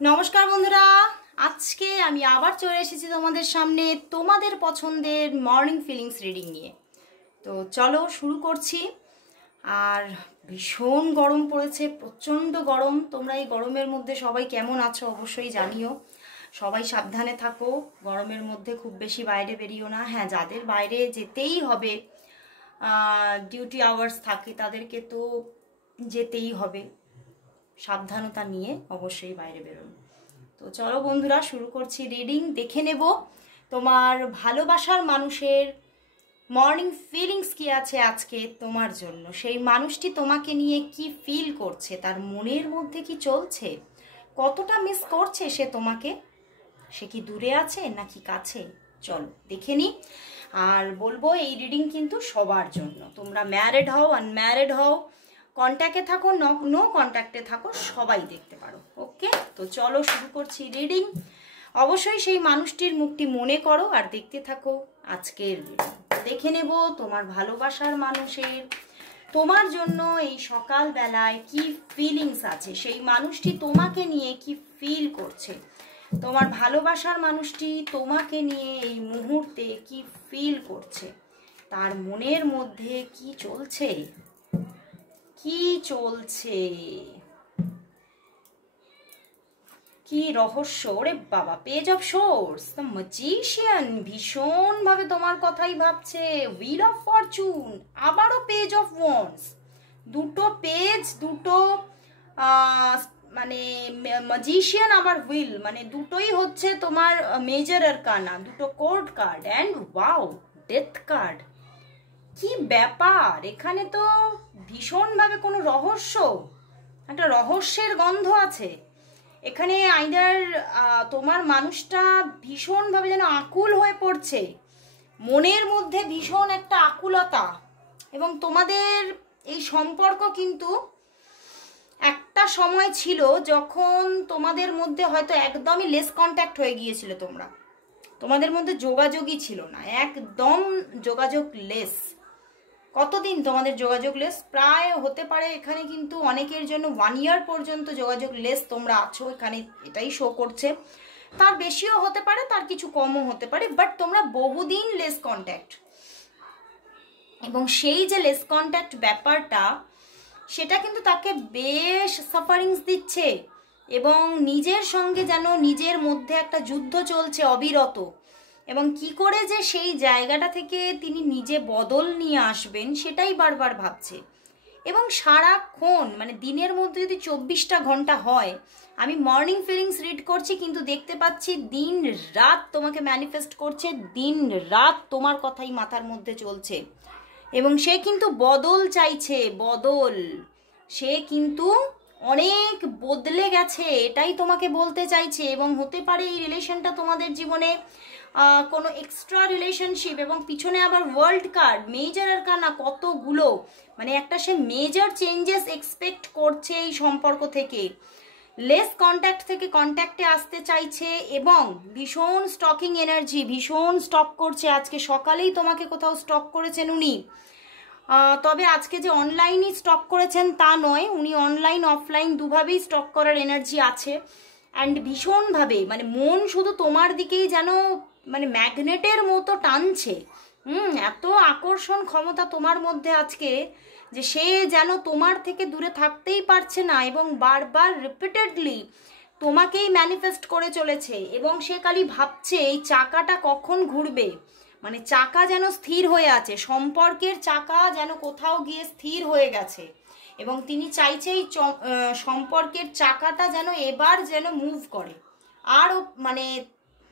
নমস্কার বন্ধুরা, আজকে আমি আবার চলে এসেছি তোমাদের সামনে তোমাদের পছন্দের মর্নিং ফিলিংস রিডিং নিয়ে। তো চলো শুরু করছি। আর ভীষণ গরম পড়েছে, প্রচণ্ড গরম। তোমরা এই গরমের মধ্যে সবাই কেমন আছো অবশ্যই জানিও। সবাই সাবধানে থাকো, গরমের মধ্যে খুব বেশি বাইরে বেরিও না। হ্যাঁ, যাদের বাইরে যেতেই হবে, ডিউটি আওয়ার্স থাকে, তাদেরকে তো যেতেই হবে, সাবধানতা নিয়ে অবশ্যই বাইরে বেরোন। তো চলো বন্ধুরা শুরু করছি রিডিং। দেখে নেব তোমার ভালোবাসার মানুষের মর্নিং ফিলিংস কি আছে আজকে তোমার জন্য। সেই মানুষটি তোমাকে নিয়ে কি ফিল করছে, তার মনের মধ্যে কি চলছে, কতটা মিস করছে সে তোমাকে, সে কি দূরে আছে নাকি কাছে। চলো দেখে নি। আর বলবো এই রিডিং কিন্তু সবার জন্য, তোমরা ম্যারিড হও আনম্যারিড হও, কন্ট্যাক্টে থাকো নো কন্ট্যাক্টে থাকো, সবাই দেখতে পারো। ওকে, তো চলো শুরু করছি রিডিং। অবশ্যই সেই মানুষটির মুখটি মনে করো আর দেখতে থাকো আজকের রিডিং। দেখে নেব তোমার ভালোবাসার মানুষের তোমার জন্য এই সকাল বেলায় কি ফিলিংস আছে, সেই মানুষটি তোমাকে নিয়ে কি ফিল করছে, তোমার ভালোবাসার মানুষটি তোমাকে নিয়ে এই মুহূর্তে কি ফিল করছে, তার মনের মধ্যে কি চলছে, কি চলছে, কি রহস্য। ওরে বাবা, page of swords, the magician ভীষণ ভাবে তোমার কথাই ভাবছে। হুইল অফ ফরচুন, আবারও পেজ অফ ওয়ান্ডস। দুটো পেজ, দুটো মানে ম্যাজিশিয়ান আবার হুইল, মানে দুটোই হচ্ছে তোমার মেজর আরকানা, দুটো court card and wow death card. কি ব্যাপার, এখানে তো ভীষণভাবে কোনো রহস্য, একটা রহস্যের গন্ধ আছে এখানে। আইদার তোমার মানুষটা ভীষণভাবে যেন আকুল হয়ে পড়ছে, মনের মধ্যে ভীষণ একটা আকুলতা, এবং তোমাদের এই সম্পর্ক কিন্তু একটা সময় ছিল যখন তোমাদের মধ্যে হয়তো একদমই লেস কন্ট্যাক্ট হয়ে গিয়েছিল, তোমাদের মধ্যে যোগাযোগই ছিল না, একদম যোগাযোগ লেস। কতদিন তোমাদের যোগাযোগ লেস? প্রায় হতে পারে এখানে কিন্তু অনেকের জন্য 1 ইয়ার পর্যন্ত যোগাযোগ লেস তোমরা আছো, এখানে এটাই শো করছে। তার বেশিও হতে পারে, তার কিছু কমও হতে পারে, বাট তোমরা বহুদিন লেস কন্ট্যাক্ট। এবং সেই যে লেস কন্ট্যাক্ট ব্যাপারটা, সেটা কিন্তু তাকে বেশ সাফারিংস দিচ্ছে, এবং নিজের সঙ্গে যেন নিজের মধ্যে একটা যুদ্ধ চলছে অবিরত। এবং কি করে যে সেই জায়গাটা থেকে তিনি নিজে বদল নিয়ে আসবেন সেটাই বারবার ভাবছে। এবং সারাক্ষণ, মানে দিনের মধ্যে যদি 24টা ঘন্টা হয়, আমি মর্নিং ফিলিংস রিড করছি কিন্তু দেখতে পাচ্ছি দিন রাত তোমাকে ম্যানিফেস্ট করছে, দিন রাত তোমার কথাই মাথার মধ্যে চলছে। এবং সে কিন্তু বদল চাইছে, বদল, সে কিন্তু অনেক বদলে গেছে, এটাই তোমাকে বলতে চাইছে। এবং হতে পারে এই রিলেশনটা তোমাদের জীবনে কোনো এক্সট্রা রিলেশনশিপ, এবং পিছনে আবার ওয়ার্ল্ড কার্ড, মেজর আরকানা কতগুলো, মানে একটা সে মেজর চেঞ্জেস এক্সপেক্ট করছে এই সম্পর্ক থেকে, লেস কন্ট্যাক্ট থেকে কন্ট্যাক্টে আসতে চাইছে, এবং ভীষণ স্টকিং এনার্জি, ভীষণ স্টক করছে। আজকে সকালেই তোমাকে কোথাও স্টক করেছেন উনি, তবে আজকে যে অনলাইনই স্টক করেছেন তা নয়, উনি অনলাইন অফলাইন দুভাবেই স্টক করার এনার্জি আছে। অ্যান্ড ভীষণভাবে মানে মন শুধু তোমার দিকেই যেন মানে ম্যাগনেটের মতো টানছে। এত আকর্ষণ ক্ষমতা তোমার মধ্যে আজকে, যে সে যেন তোমার থেকে দূরে থাকতেই পারছে না, এবং বারবার রিপিটেডলি তোমাকেই ম্যানিফেস্ট করে চলেছে। এবং সে খালি ভাবছে এই চাকাটা কখন ঘুরবে, মানে চাকা যেন স্থির হয়ে আছে, সম্পর্কের চাকা যেন কোথাও গিয়ে স্থির হয়ে গেছে, এবং তিনি চাইছে এই সম্পর্কের চাকাটা যেন এবার যেন মুভ করে। আর মানে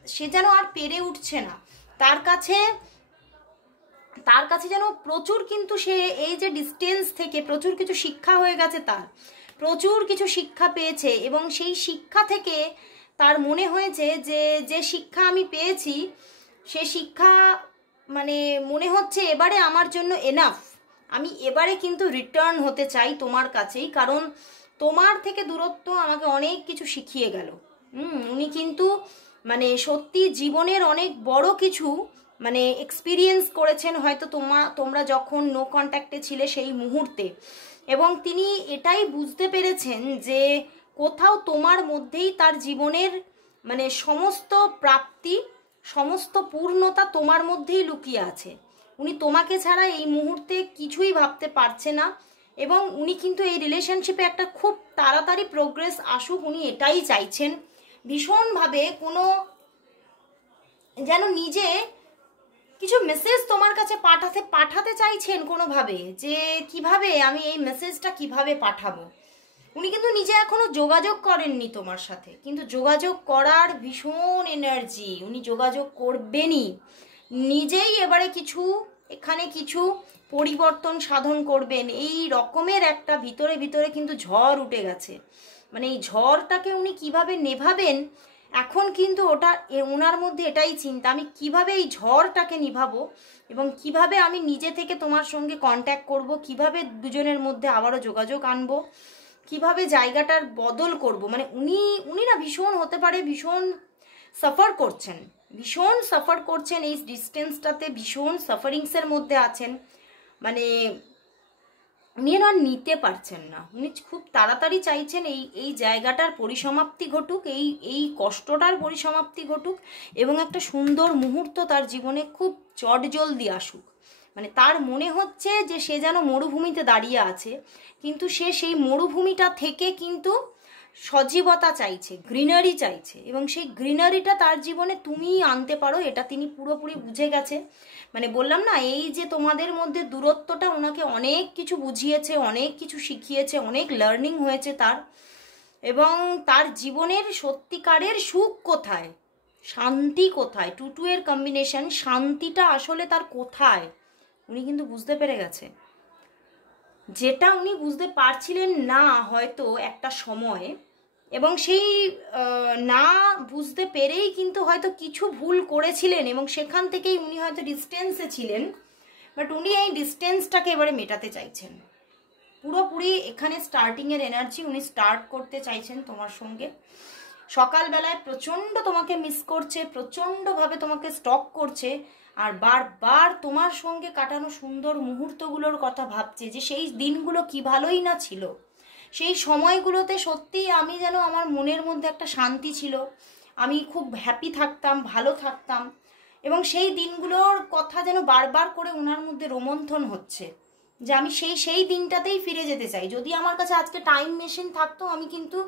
সে যেন আর পেরে উঠছে না, তার কাছে যেন প্রচুর, কিন্তু সে এই যে ডিস্টেন্স থেকে প্রচুর কিছু শিক্ষা হয়ে গেছে, তার প্রচুর কিছু শিক্ষা পেয়েছে। এবং সেই শিক্ষা থেকে তার মনে হয়েছে যে যে শিক্ষা আমি পেয়েছি, সে শিক্ষা মানে মনে হচ্ছে এবারে আমার জন্য এনাফ, আমি এবারে কিন্তু রিটার্ন হতে চাই তোমার কাছেই, কারণ তোমার থেকে দূরত্ব আমাকে অনেক কিছু শিখিয়ে গেল। উনি কিন্তু মানে সত্যি জীবনের অনেক বড় কিছু মানে এক্সপিরিয়েন্স করেছেন হয়তো তোমরা যখন নো কন্ট্যাক্টে ছিলে সেই মুহূর্তে। এবং তিনি এটাই বুঝতে পেরেছেন যে কোথাও তোমার মধ্যেই তার জীবনের মানে সমস্ত প্রাপ্তি, সমস্ত পূর্ণতা তোমার মধ্যেই লুকিয়ে আছে। উনি তোমাকে ছাড়া এই মুহূর্তে কিছুই ভাবতে পারছে না, এবং উনি কিন্তু এই রিলেশনশিপে একটা খুব তাড়াতাড়ি প্রোগ্রেস আসুক, উনি এটাই চাইছেন ভীষণভাবে। কোনো যেন নিজে কিছু মেসেজ তোমার কাছে পাঠাতে চাইছেন কোনোভাবে, যে কিভাবে আমি এই মেসেজটা কিভাবে পাঠাবো। উনি কিন্তু নিজে এখনো যোগাযোগ করেননি তোমার সাথে, কিন্তু যোগাযোগ করার ভীষণ এনার্জি, উনি যোগাযোগ করবেনই নিজেই। এবারে এখানে কিছু পরিবর্তন সাধন করবেন, এই রকমের একটা ভিতরে ভিতরে কিন্তু ঝড় উঠে গেছে। মানে এই ঝড়টাকে উনি কিভাবে নেভাবেন এখন কিন্তু ওনার মধ্যে এটাই চিন্তা, আমি কিভাবে এই ঝড়টাকে নিভাবো এবং কিভাবে আমি নিজে থেকে তোমার সঙ্গে কন্ট্যাক্ট করব, কিভাবে দুজনের মধ্যে আবারও যোগাযোগ আনবো, কিভাবে জায়গাটার বদল করব। মানে উনি না ভীষণ হতে পারে ভীষণ সাফার করছেন এই ডিস্টেন্সটাতে, ভীষণ সাফারিংসের মধ্যে আছেন। মানে উনি আর নিতে পারছেন না, উনি খুব তাড়াতাড়ি চাইছেন এই জায়গাটার পরিসমাপ্তি ঘটুক, এই কষ্টটার পরিসমাপ্তি ঘটুক, এবং একটা সুন্দর মুহূর্ত তার জীবনে খুব চটজলদি আসুক। মানে তার মনে হচ্ছে যে সে যেন মরুভূমিতে দাঁড়িয়ে আছে, কিন্তু সে সেই মরুভূমিটা থেকে কিন্তু সজীবতা চাইছে, গ্রিনারি চাইছে, এবং সেই গ্রিনারিটা তার জীবনে তুমি আনতে পারো, এটা তিনি পুরোপুরি বুঝে গেছে। মানে বললাম না, এই যে তোমাদের মধ্যে দূরত্বটা ওনাকে অনেক কিছু বুঝিয়েছে, অনেক কিছু শিখিয়েছে, অনেক লার্নিং হয়েছে তার, এবং তার জীবনের সত্যিকারের সুখ কোথায়, শান্তি কোথায়, টু এর কম্বিনেশন, শান্তিটা আসলে তার কোথায় উনি কিন্তু বুঝতে পেরে গেছে। যেটা উনি বুঝতে পারছিলেন না হয়তো একটা সময়ে, এবং সেই না বুঝতে পেরেই কিন্তু হয়তো কিছু ভুল করেছিলেন, এবং সেখান থেকেই উনি হয়তো ডিস্টেন্সে ছিলেন, বাট উনি এই ডিস্টেন্সটাকে এবারে মেটাতে চাইছেন পুরোপুরি। এখানে স্টার্টিংয়ের এনার্জি, উনি স্টার্ট করতে চাইছেন তোমার সঙ্গে। সকালবেলায় প্রচণ্ড তোমাকে মিস করছে, প্রচণ্ডভাবে তোমাকে স্টক করছে, আর বারবার তোমার সঙ্গে কাটানো সুন্দর মুহূর্তগুলোর কথা ভাবছে, যে সেই দিনগুলো কি ভালোই না ছিল, সেই সময়গুলোতে সত্যি আমি যেন আমার মনের মধ্যে একটা শান্তি ছিল, আমি খুব হ্যাপি থাকতাম, ভালো থাকতাম, এবং সেই দিনগুলোর কথা যেন বারবার করে ওনার মধ্যে রোমন্থন হচ্ছে, যে আমি সেই দিনটাতেই ফিরে যেতে চাই। যদি আমার কাছে আজকে টাইম মেশিন থাকতো আমি কিন্তু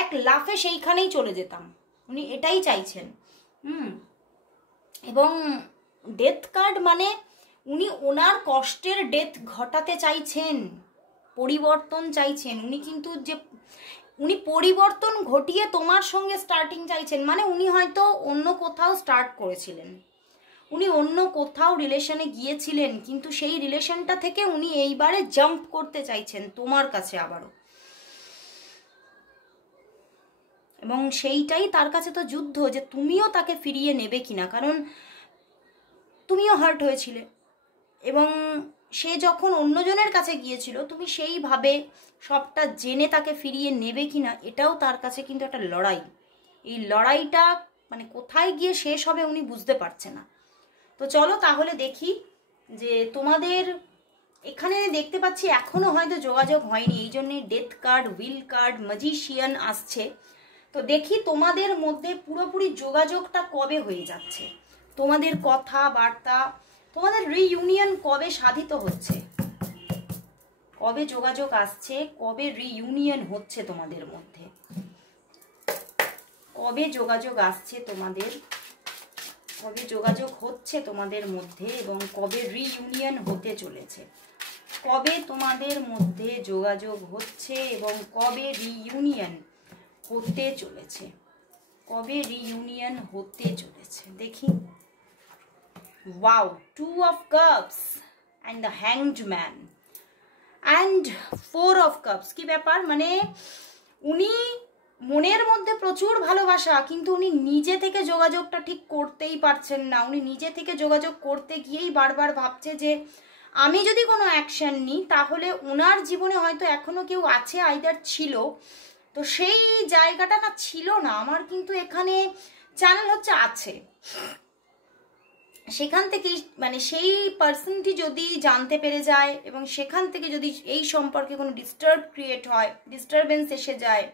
এক লাফে সেইখানেই চলে যেতাম। উনি এটাই চাইছেন। এবং ডেথ কার্ড মানে উনি ওনার কষ্টের ডেথ ঘটাতে চাইছেন, পরিবর্তন চাইছেন। উনি পরিবর্তন ঘটিয়ে তোমার সঙ্গে স্টার্টিং চাইছেন। মানে উনি হয়তো অন্য কোথাও স্টার্ট করেছিলেন, উনি অন্য কোথাও রিলেশনে গিয়েছিলেন, কিন্তু সেই রিলেশনটা থেকে উনি এইবারে জাম্প করতে চাইছেন তোমার কাছে আবারও, এবং সেইটাই তার কাছে তো যুদ্ধ, যে তুমিও তাকে ফিরিয়ে নেবে কিনা, কারণ তুমিও হার্ট হয়েছিলে, এবং সে যখন অন্যজনের কাছে গিয়েছিল তুমি সেইভাবে সবটা জেনে তাকে ফিরিয়ে নেবে কিনা, এটাও তার কাছে কিন্তু একটা লড়াই। এই লড়াইটা মানে কোথায় গিয়ে শেষ হবে উনি বুঝতে পারছে না। তো চলো তাহলে দেখি যে তোমাদের এখানে দেখতে পাচ্ছি এখনো হয়তো যোগাযোগ হয়নি, এই জন্যে death card, wheel card, magician আসছে। তো দেখি তোমাদের মধ্যে পুরোপুরি যোগাযোগটা কবে হয়ে যাচ্ছে, তোমাদের কথাবার্তা, তোমাদের রিইউনিয়ন কবে সাধিত হচ্ছে, কবে যোগাযোগ আসছে, কবে রিইউনিয়ন হচ্ছে তোমাদের মধ্যে, কবে যোগাযোগ আসছে তোমাদের, কবে যোগাযোগ হচ্ছে তোমাদের মধ্যে, এবং কবে রিইউনিয়ন হতে চলেছে, কবে তোমাদের মধ্যে যোগাযোগ হচ্ছে এবং কবে রিইউনিয়ন হতে চলেছে, কবে রিইউনিয়ন হতে চলেছে দেখি। Wow, 2 of Cups and the Hanged Man and 4 of Cups। কি ব্যাপার, মানে উনি মনের মধ্যে প্রচুর ভালোবাসা, কিন্তু উনি নিজে থেকে যোগাযোগটা ঠিক করতেই পারছেন না। উনি নিজে থেকে যোগাযোগ করতে গিয়েই বারবার ভাবছে যে আমি যদি কোনো অ্যাকশন নিই তাহলে ওনার জীবনে হয়তো এখনো কেউ আছে, আইদার ছিল, তো সেই জায়গাটা না ছিল না, আমার কিন্তু এখানে চ্যানেল হচ্ছে আছে, সেখান থেকে মানে সেই পার্সনটি যদি জানতে পেরে যায় এবং সেখান থেকে যদি এই সম্পর্কে কোনো ডিস্টার্বেন্স এসে যায়,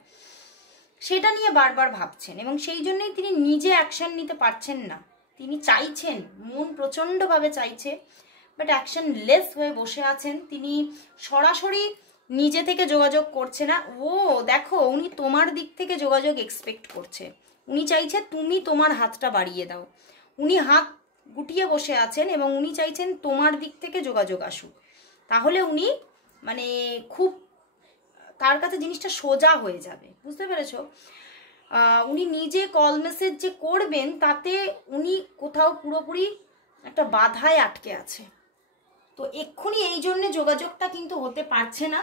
সেটা নিয়ে বারবার ভাবছেন এবং সেই জন্যই তিনি নিজে অ্যাকশন নিতে পারছেন না। তিনি চাইছেন, মন প্রচণ্ডভাবে চাইছে, বাট অ্যাকশন লেস হয়ে বসে আছেন। তিনি সরাসরি নিজে থেকে যোগাযোগ করছে না। ও দেখো, উনি তোমার দিক থেকে যোগাযোগ এক্সপেক্ট করছে। উনি চাইছে তুমি তোমার হাতটা বাড়িয়ে দাও। উনি হাত গুটিয়ে বসে আছেন এবং উনি চাইছেন তোমার দিক থেকে যোগাযোগ আসুক। তাহলে উনি মানে খুব তার কাছে জিনিসটা সোজা হয়ে যাবে, বুঝতে পেরেছো? উনি নিজে কল মেসেজ যে করবেন তাতে উনি কোথাও পুরোপুরি একটা বাধায় আটকে আছে। তো এক্ষুনি এই জন্যে যোগাযোগটা কিন্তু হতে পারছে না,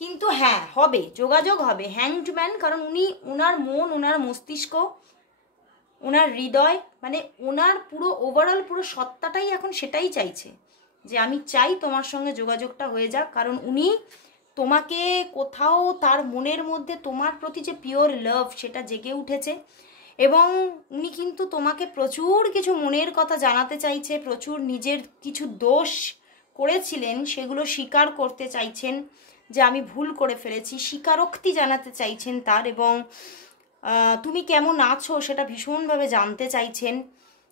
কিন্তু হ্যাঁ হবে, যোগাযোগ হবে। হ্যাংড ম্যান, কারণ উনি ওনার মন, ওনার মস্তিষ্ক, ওনার হৃদয়, মানে ওনার পুরো ওভারঅল পুরো সত্তাটাই এখন সেটাই চাইছে যে আমি চাই তোমার সঙ্গে যোগাযোগটা হয়ে যাক। কারণ উনি তোমাকে কোথাও তার মনের মধ্যে তোমার প্রতি যে পিওর লাভ সেটা জেগে উঠেছে এবং উনি কিন্তু তোমাকে প্রচুর কিছু মনের কথা জানাতে চাইছে, প্রচুর নিজের কিছু দোষ করেছিলেন সেগুলো স্বীকার করতে চাইছেন যে আমি ভুল করে ফেলেছি, স্বীকারোক্তি জানাতে চাইছেন তার, এবং তুমি কেমন আছো সেটা ভীষণভাবে জানতে চাইছেন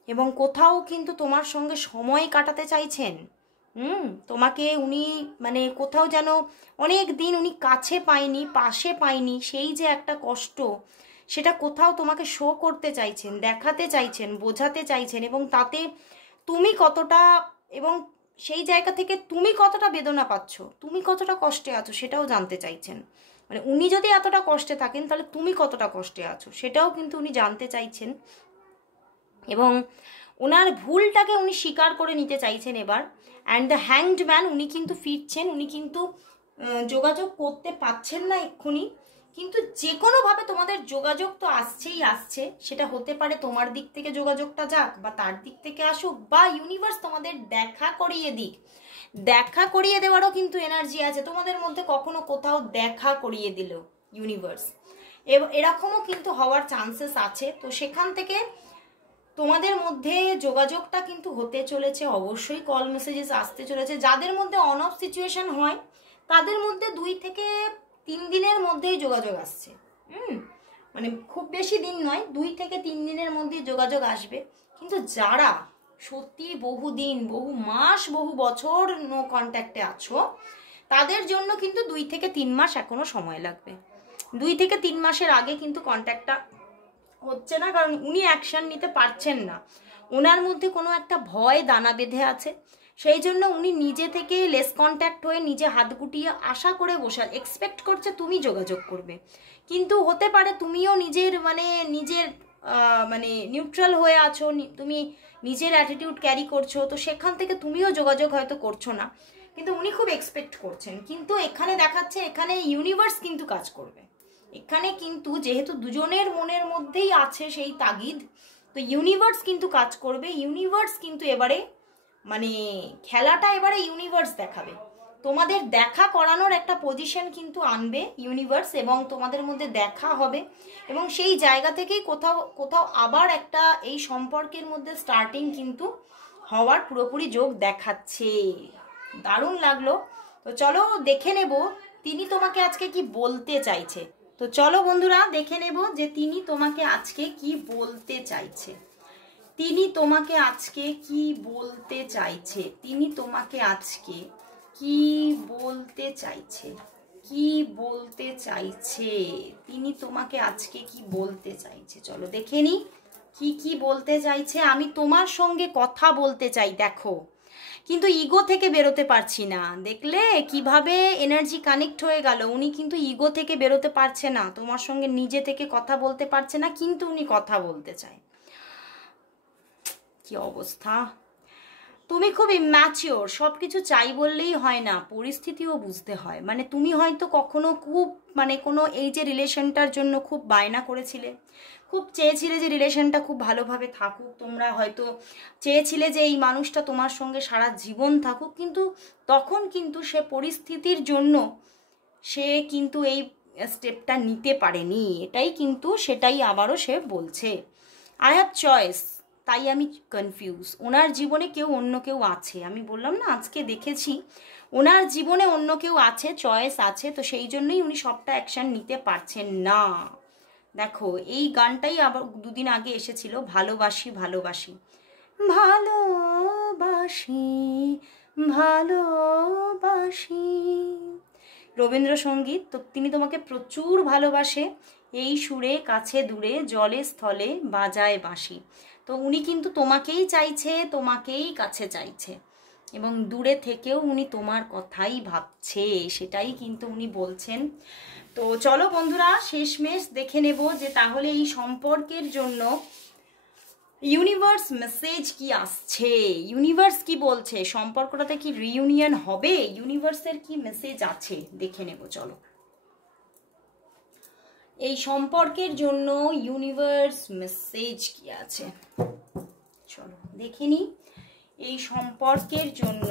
এবং কোথাও কিন্তু তোমার সঙ্গে সময় কাটাতে চাইছেন। তোমাকে উনি মানে কোথাও যেন অনেক দিন উনি কাছে পায়নি, পাশে পায়নি, সেই যে একটা কষ্ট সেটা কোথাও তোমাকে শো করতে চাইছেন, দেখাতে চাইছেন, বোঝাতে চাইছেন এবং তাতে তুমি কতটা, এবং সেই জায়গা থেকে তুমি কতটা বেদনা পাচ্ছ, তুমি কতটা কষ্টে আছো সেটাও জানতে চাইছেন। মানে উনি যদি এতটা কষ্টে থাকেন তাহলে তুমি কতটা কষ্টে আছো সেটাও কিন্তু উনি জানতে চাইছেন এবং ওনার ভুলটাকে উনি স্বীকার করে নিতে চাইছেন এবার। অ্যান্ড দ্য হ্যাংড ম্যান, উনি কিন্তু ফিরছেন, উনি কিন্তু যোগাযোগ করতে পারছেন না এক্ষুনি, কিন্তু যে কোনোভাবে তোমাদের যোগাযোগ তো আসছেই আসছে। সেটা হতে পারে তোমার দিক থেকে যোগাযোগটা যাক বা তার দিক থেকে আসুক বা ইউনিভার্স তোমাদের দেখা করিয়ে দিক। দেখা করিয়ে দেওয়ারও কিন্তু এনার্জি আছে তোমাদের মধ্যে, কখনো কোথাও দেখা করিয়ে দিল ইউনিভার্স, এরকমও কিন্তু হওয়ার চান্সেস আছে। তো সেখান থেকে তোমাদের মধ্যে যোগাযোগটা কিন্তু হতে চলেছে, অবশ্যই কল মেসেজেস আসতে চলেছে। যাদের মধ্যে অন অফ সিচুয়েশন হয় তাদের মধ্যে 2 থেকে 3 দিনের মধ্যেই যোগাযোগ আসছে। মানে খুব বেশি দিন নয়, 2 থেকে 3 দিনের মধ্যেই যোগাযোগ আসবে। কিন্তু যারা সত্যি বহুদিন, বহু মাস, বহু বছর নো কন্ট্যাক্টে আছো তাদের জন্য কিন্তু 2 থেকে 3 মাস এখনো সময় লাগবে। 2 থেকে 3 মাসের আগে কিন্তু কন্ট্যাক্টটা হচ্ছে না, কারণ উনি অ্যাকশন নিতে পারছেন না। ওনার মধ্যে কোনো একটা ভয় দানা বেঁধে আছে, সেই জন্য উনি নিজে থেকে লেস কন্ট্যাক্ট হয়ে নিজে হাত গুটিয়ে আশা করে বসে এক্সপেক্ট করছে তুমি যোগাযোগ করবে। কিন্তু হতে পারে তুমিও নিজের মানে নিউট্রাল হয়ে আছো, তুমি নিজের অ্যাটিটিউড ক্যারি করছো, তো সেখান থেকে তুমিও যোগাযোগ হয়তো করছো না, কিন্তু উনি খুব এক্সপেক্ট করছেন। কিন্তু এখানে দেখাচ্ছে এখানে ইউনিভার্স কিন্তু কাজ করবে। এখানে কিন্তু যেহেতু দুজনের মনের মধ্যেই আছে সেই তাগিদ, তো ইউনিভার্স কিন্তু কাজ করবে। ইউনিভার্স কিন্তু এবারে মানে খেলাটা এবারে ইউনিভার্স দেখাবে, তোমাদের দেখা করানোর একটা পজিশন কিন্তু আনবে ইউনিভার্স এবং তোমাদের মধ্যে দেখা হবে এবং সেই জায়গা থেকেই কোথাও কোথাও আবার একটা এই সম্পর্কের মধ্যে স্টার্টিং কিন্তু হওয়ার পুরোপুরি যোগ দেখাচ্ছে। দারুণ লাগলো। তো চলো দেখে নেব তিনি তোমাকে আজকে কি বলতে চাইছে। তো চলো বন্ধুরা দেখে নেব যে তিনি তোমাকে আজকে কি বলতে চাইছে। তিনি তোমাকে আজকে কি বলতে চাইছে, তিনি তোমাকে আজকে কি বলতে চাইছে, কি বলতে চাইছে, তিনি তোমাকে আজকে কি বলতে চাইছে। চলো দেখে নি কি বলতে চাইছে। আমি তোমার সঙ্গে কথা বলতে চাই, দেখো, কিন্তু ইগো থেকে বেরোতে পারছি না। দেখলে কিভাবে এনার্জি কানেক্ট হয়ে গেল। উনি কিন্তু ইগো থেকে বেরোতে পারছে না, তোমার সঙ্গে নিজে থেকে কথা বলতে পারছে না, কিন্তু উনি কথা বলতে চায়। কি অবস্থা। তুমি খুব ইম্যাচিওর, সব কিছু চাই বললেই হয় না, পরিস্থিতিও বুঝতে হয়। মানে তুমি হয়তো কখনো খুব মানে কোনো এই যে রিলেশনটার জন্য খুব বায়না করেছিলে, খুব চেয়েছিলে যে রিলেশনটা খুব ভালোভাবে থাকুক, তোমরা হয়তো চেয়েছিলে যে এই মানুষটা তোমার সঙ্গে সারা জীবন থাকুক, কিন্তু তখন কিন্তু সে পরিস্থিতির জন্য সে কিন্তু এই স্টেপটা নিতে পারেনি। এটাই কিন্তু সেটাই আবারও সে বলছে, আই হ্যাভ চয়েস, তাই আমি কনফিউজ। ওনার জীবনে কেউ অন্য কেউ আছে, আমি বললাম না আজকে দেখেছি ওনার জীবনে অন্য কেউ আছে, চয়েস আছে, তো সেই জন্যই উনি সবটা অ্যাকশন নিতে পারছেন না। দেখো এই গানটাই আবার দুদিন আগে এসেছিল, ভালোবাসি ভালোবাসি ভালোবাসি ভালোবাসি, রবীন্দ্রসঙ্গীত। তো তিনি তোমাকে প্রচুর ভালোবাসে, এই সুরে কাছে দূরে জলে স্থলে বাজায় বাঁশি। তো উনি কিন্তু তোমাকেই চাইছে, তোমাকেই কাছে চাইছে, এবং দূরে থেকেও উনি তোমার কথাই ভাবছে, সেটাই কিন্তু উনি বলছেন। তো চলো বন্ধুরা, শেষমেশ দেখে নেব যে তাহলে এই সম্পর্কের জন্য ইউনিভার্স মেসেজ কি আসছে, ইউনিভার্স কি বলছে, সম্পর্কটাতে কি রিইউনিয়ন হবে, ইউনিভার্সের কি মেসেজ আছে দেখে নেব। চলো, এই সম্পর্কের জন্য ইউনিভার্স মেসেজ কি আছে, চলো দেখে নি। এই সম্পর্কের জন্য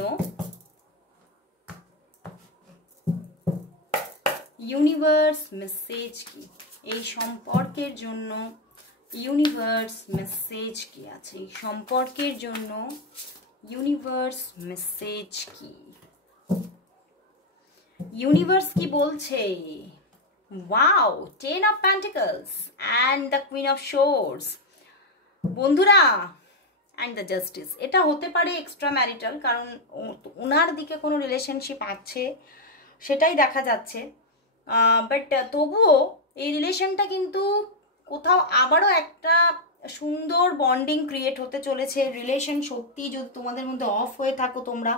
ইউনিভার্স মেসেজ কি, এই সম্পর্কের জন্য ইউনিভার্স মেসেজ কি আছে, এই সম্পর্কের জন্য ইউনিভার্স মেসেজ কি, ইউনিভার্স কি বলছে। Wow, 10 of pentacles and the queen of swords. বন্ধুরা, অ্যান্ড দ্য জাস্টিস, এটা হতে পারে এক্সট্রা ম্যারিটাল, কারণ ওনার দিকে কোনো রিলেশনশিপ আছে সেটাই দেখা যাচ্ছে। বাট তবুও এই রিলেশনটা কিন্তু কোথাও আবারও একটা সুন্দর বন্ডিং ক্রিয়েট হতে চলেছে। রিলেশন সত্যি যদি তোমাদের মধ্যে অফ হয়ে থাকো তোমরা,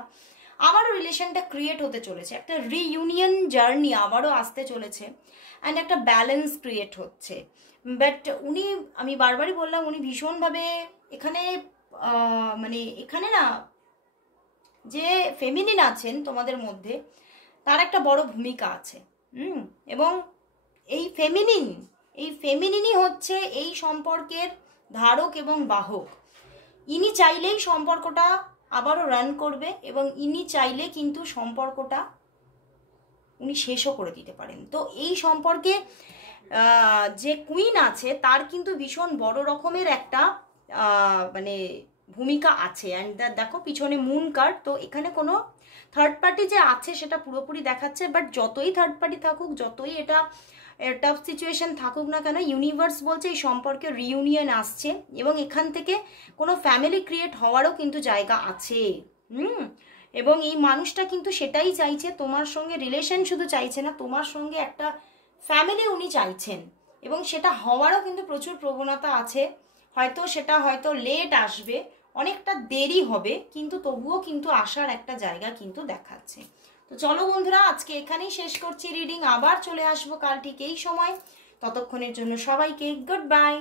আবারও রিলেশনটা ক্রিয়েট হতে চলেছে, একটা রিইউনিয়ন জার্নি আবারও আসতে চলেছে, অ্যান্ড একটা ব্যালেন্স ক্রিয়েট হচ্ছে। বাট উনি, আমি বারবারই বললাম, উনি ভীষণভাবে এখানে মানে এখানে না, যে ফেমিনিন আছেন তোমাদের মধ্যে তার একটা বড় ভূমিকা আছে। এবং এই ফেমিনিনই হচ্ছে এই সম্পর্কের ধারক এবং বাহক। ইনি চাইলেই সম্পর্কটা আবারও রান করবে, এবং ইনি চাইলে কিন্তু সম্পর্কটা উনি শেষও করে দিতে পারেন। তো এই সম্পর্কে যে কুইন আছে তার কিন্তু ভীষণ বড় রকমের একটা মানে ভূমিকা আছে। অ্যান্ড দেখো পিছনে মুন কার্ড, তো এখানে কোনো থার্ড পার্টি যে আছে সেটা পুরোপুরি দেখাচ্ছে। বাট যতই থার্ড পার্টি থাকুক, যতই এটা টাফ সিচুয়েশন থাকুক না কেন, ইউনিভার্স বলছে এই সম্পর্কে রিইউনিয়ন আসছে, এবং এখান থেকে কোনো ফ্যামিলি ক্রিয়েট হওয়ারও কিন্তু জায়গা আছে। এবং এই মানুষটা কিন্তু সেটাই চাইছে, তোমার সঙ্গে রিলেশন শুধু চাইছে না, তোমার সঙ্গে একটা ফ্যামিলি উনি চাইছেন, এবং সেটা হওয়ারও কিন্তু প্রচুর প্রবণতা আছে। সেটা হয়তো লেট আসবে, অনেকটা দেরি হবে, কিন্তু তবুও কিন্তু আসার একটা জায়গা কিন্তু দেখাচ্ছে। তো চলো বন্ধুরা, আজকে এখানেই শেষ করছি রিডিং, আবার চলে আসবো কাল ঠিক এই সময়। ততক্ষণের জন্য সবাইকে গুড বাই।